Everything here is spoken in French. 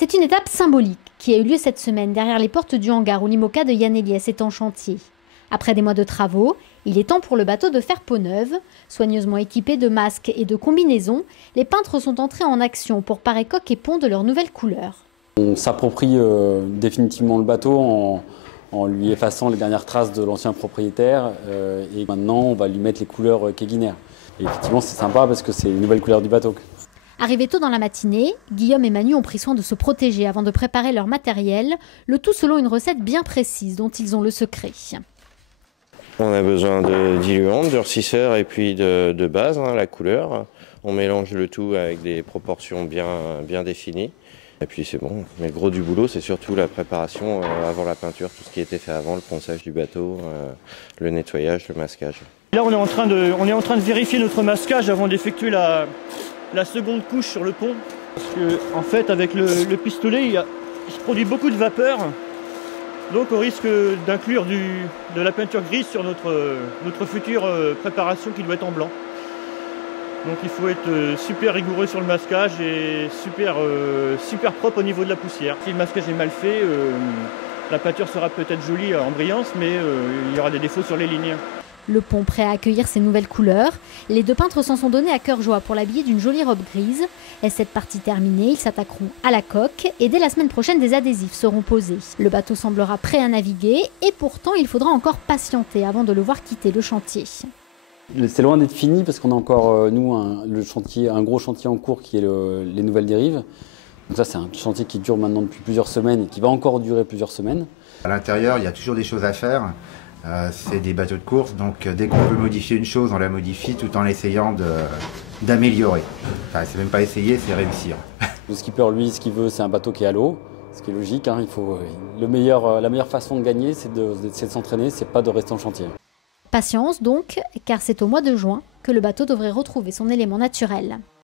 C'est une étape symbolique qui a eu lieu cette semaine derrière les portes du hangar où l'IMOCA de Yann Eliès est en chantier. Après des mois de travaux, il est temps pour le bateau de faire peau neuve. Soigneusement équipé de masques et de combinaisons, les peintres sont entrés en action pour parer coque et pont de leurs nouvelles couleurs. On s'approprie définitivement le bateau en lui effaçant les dernières traces de l'ancien propriétaire et maintenant on va lui mettre les couleurs Keguiner. Et effectivement c'est sympa parce que c'est les nouvelles couleurs du bateau. Arrivés tôt dans la matinée, Guillaume et Manu ont pris soin de se protéger avant de préparer leur matériel, le tout selon une recette bien précise dont ils ont le secret. On a besoin de diluant, de durcisseur et puis de base, la couleur. On mélange le tout avec des proportions bien définies. Et puis c'est bon. Mais le gros du boulot, c'est surtout la préparation avant la peinture, tout ce qui était fait avant, le ponçage du bateau, le nettoyage, le masquage. Là, on est en train de vérifier notre masquage avant d'effectuer la seconde couche sur le pont. Parce que, en fait, avec le pistolet, il se produit beaucoup de vapeur. Donc on risque d'inclure de la peinture grise sur notre future préparation qui doit être en blanc. Donc il faut être super rigoureux sur le masquage et super propre au niveau de la poussière. Si le masquage est mal fait, la peinture sera peut-être jolie en brillance, mais il y aura des défauts sur les lignes. Le pont prêt à accueillir ces nouvelles couleurs, les deux peintres s'en sont donnés à cœur joie pour l'habiller d'une jolie robe grise. Et cette partie terminée, ils s'attaqueront à la coque et dès la semaine prochaine, des adhésifs seront posés. Le bateau semblera prêt à naviguer et pourtant, il faudra encore patienter avant de le voir quitter le chantier. C'est loin d'être fini parce qu'on a encore, nous, un gros chantier en cours qui est les nouvelles dérives. Donc ça, c'est un chantier qui dure maintenant depuis plusieurs semaines et qui va encore durer plusieurs semaines. À l'intérieur, il y a toujours des choses à faire. C'est des bateaux de course, donc dès qu'on peut modifier une chose, on la modifie tout en essayant d'améliorer. Enfin, c'est même pas essayer, c'est réussir. Le skipper, lui, ce qu'il veut, c'est un bateau qui est à l'eau, ce qui est logique. Il faut, la meilleure façon de gagner, c'est de s'entraîner, c'est pas de rester en chantier. Patience donc, car c'est au mois de juin que le bateau devrait retrouver son élément naturel.